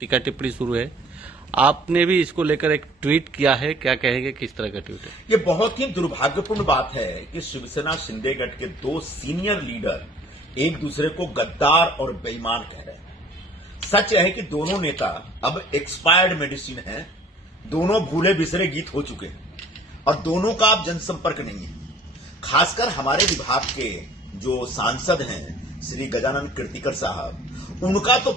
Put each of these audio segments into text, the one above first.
टीका टिप्पणी शुरू है। आपने भी इसको लेकर एक ट्वीट किया है, क्या कहेंगे, किस तरह का ट्वीट है? ये बहुत ही दुर्भाग्यपूर्ण बात है कि शिवसेना शिंदे गठ के दो सीनियर लीडर एक दूसरे को गद्दार और बेईमान कह रहे हैं। सच है कि दोनों नेता अब एक्सपायर्ड मेडिसिन हैं, दोनों भूले बिसरे गीत हो चुके हैं और दोनों का अब जनसंपर्क नहीं है। खासकर हमारे विभाग के जो सांसद हैं श्री गजानन कीर्तिकर साहब, उनका तो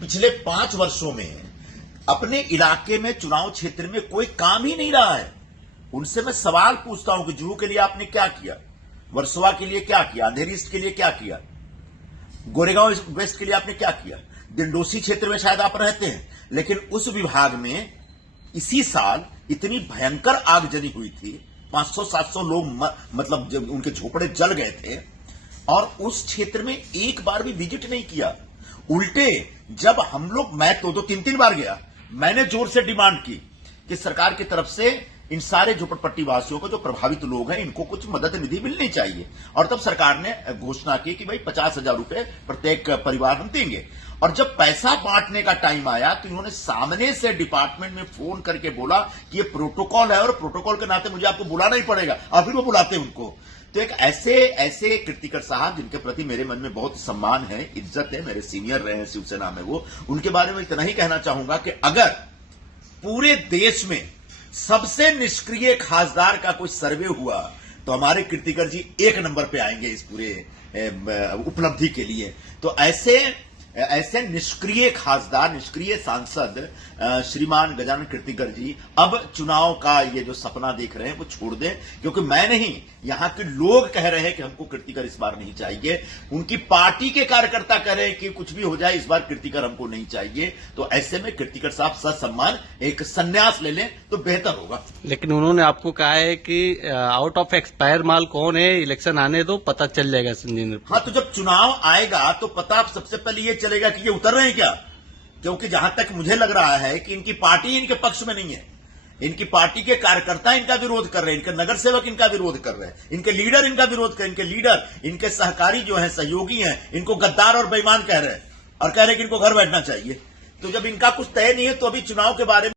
पिछले 5 वर्षों में अपने इलाके में चुनाव क्षेत्र में कोई काम ही नहीं रहा है। उनसे मैं सवाल पूछता हूं कि जुहू के लिए आपने क्या किया, वर्सोवा के लिए क्या किया, अंधेरी ईस्ट के लिए क्या किया, गोरेगांव वेस्ट के लिए आपने क्या किया। दिंडोसी क्षेत्र में शायद आप रहते हैं, लेकिन उस विभाग में इसी साल इतनी भयंकर आगजनी हुई थी, 500-700 लोग मतलब जब उनके झोपड़े जल गए थे और उस क्षेत्र में एक बार भी विजिट नहीं किया। उल्टे जब हम लोग, मैं तो 2-3 बार गया, मैंने जोर से डिमांड की कि सरकार की तरफ से इन सारे झोपड़पट्टी वासियों को, जो प्रभावित लोग हैं, इनको कुछ मदद निधि मिलनी चाहिए। और तब सरकार ने घोषणा की कि भाई 50,000 रुपए प्रत्येक परिवार हम देंगे। और जब पैसा बांटने का टाइम आया तो इन्होंने सामने से डिपार्टमेंट में फोन करके बोला कि ये प्रोटोकॉल है और प्रोटोकॉल के नाते मुझे आपको बुलाना ही पड़ेगा, और फिर वो बुलाते उनको। तो एक ऐसे कीर्तिकर साहब, जिनके प्रति मेरे मन में बहुत सम्मान है, इज्जत है, मेरे सीनियर रहे हैं शिवसेना में, वो, उनके बारे में इतना ही कहना चाहूंगा कि अगर पूरे देश में सबसे निष्क्रिय खासदार का कोई सर्वे हुआ तो हमारे कीर्तिकर जी 1 नंबर पे आएंगे इस पूरे उपलब्धि के लिए। तो ऐसे निष्क्रिय खासदार, निष्क्रिय सांसद श्रीमान गजानन कीर्तिकर जी अब चुनाव का ये जो सपना देख रहे हैं वो छोड़ दें, क्योंकि मैं नहीं, यहां के लोग कह रहे हैं कि हमको कीर्तिकर इस बार नहीं चाहिए। उनकी पार्टी के कार्यकर्ता कह रहे हैं कि कुछ भी हो जाए इस बार कीर्तिकर हमको नहीं चाहिए। तो ऐसे में कीर्तिकर साहब ससम्मान एक संन्यास ले लें तो बेहतर होगा। लेकिन उन्होंने आपको कहा है कि आउट ऑफ एक्सपायर माल कौन है, इलेक्शन आने दो, पता चल जाएगा संजय। हाँ, तो जब चुनाव आएगा तो पता सबसे पहले ये चलेगा कि ये उतर रहे हैं क्या, क्योंकि जहां तक मुझे लग रहा है कि इनकी पार्टी इनके पक्ष में नहीं है। इनकी पार्टी के कार्यकर्ता इनका विरोध कर रहे हैं, इनके नगर सेवक इनका विरोध कर रहे हैं, इनके लीडर इनका विरोध कर रहे हैं, इनके लीडर, इनके सहकारी जो हैं, सहयोगी हैं, इनको गद्दार और बेईमान कह रहे हैं और कह रहे हैं कि इनको घर बैठना चाहिए। तो जब इनका कुछ तय नहीं है तो अभी चुनाव के बारे में